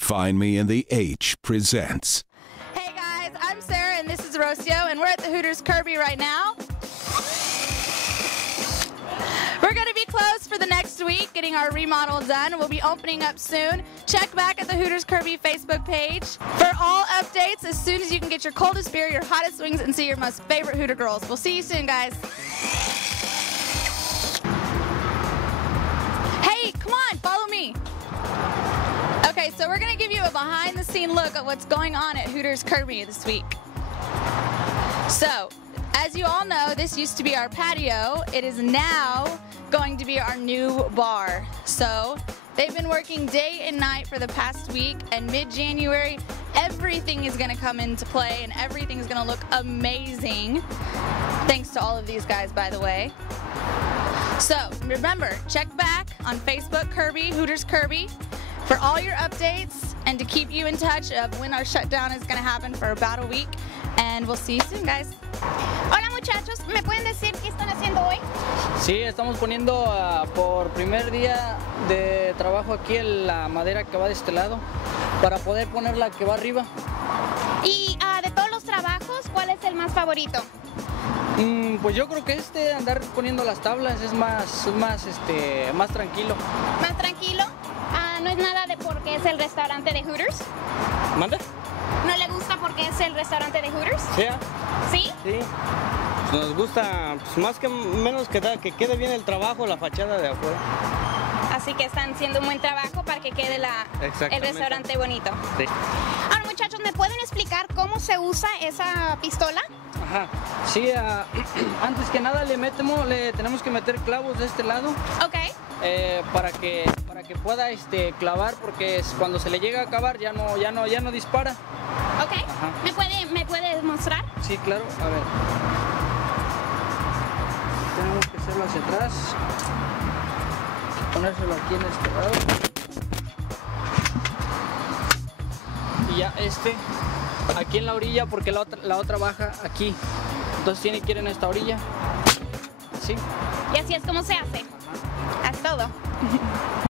Find Me in the H presents. Hey guys, I'm Sarah and this is Rocio, and we're at the Hooters Kirby right now. We're going to be closed for the next week, getting our remodel done. We'll be opening up soon. Check back at the Hooters Kirby Facebook page for all updates as soon as you can get your coldest beer, your hottest wings, and see your most favorite Hooter girls. We'll see you soon, guys. Hey, come on, follow me. Okay, so we're going to give you a behind-the-scene look at what's going on at Hooters Kirby this week. So, as you all know, this used to be our patio. It is now going to be our new bar. So, they've been working day and night for the past week, and mid-January, everything is going to come into play, and everything is going to look amazing. Thanks to all of these guys, by the way. So, remember, check back on Facebook Kirby, Hooters Kirby, for all your updates and to keep you in touch of when our shutdown is going to happen for about a week. And we'll see you soon, guys. Hola muchachos, ¿me pueden decir qué están haciendo hoy? Sí, estamos poniendo por primer día de trabajo aquí la madera que va de este lado para poder poner la que va arriba. Y de todos los trabajos, ¿cuál es el más favorito? Pues yo creo que andar poniendo las tablas es más tranquilo. ¿Más tranquilo? ¿No es nada de porque es el restaurante de Hooters? ¿Manda? ¿No le gusta porque es el restaurante de Hooters? Sí. ¿Sí? Sí. Nos gusta más que menos que quede bien el trabajo, la fachada de afuera. Así que están haciendo un buen trabajo para que quede el restaurante bonito. Sí. Ahora muchachos, ¿me pueden explicar cómo se usa esa pistola? Ajá. Sí, antes que nada le tenemos que meter clavos de este lado. Ok. Para que pueda clavar, porque cuando se le llega a acabar ya no dispara. Ok. Ajá. ¿Me puede mostrar? Sí, claro. A ver. Tenemos que hacerlo hacia atrás. Ponérselo aquí en este lado. Y ya aquí en la orilla, porque la otra baja aquí. Entonces tiene que ir en esta orilla. Así. Y así es como se hace. Haz todo.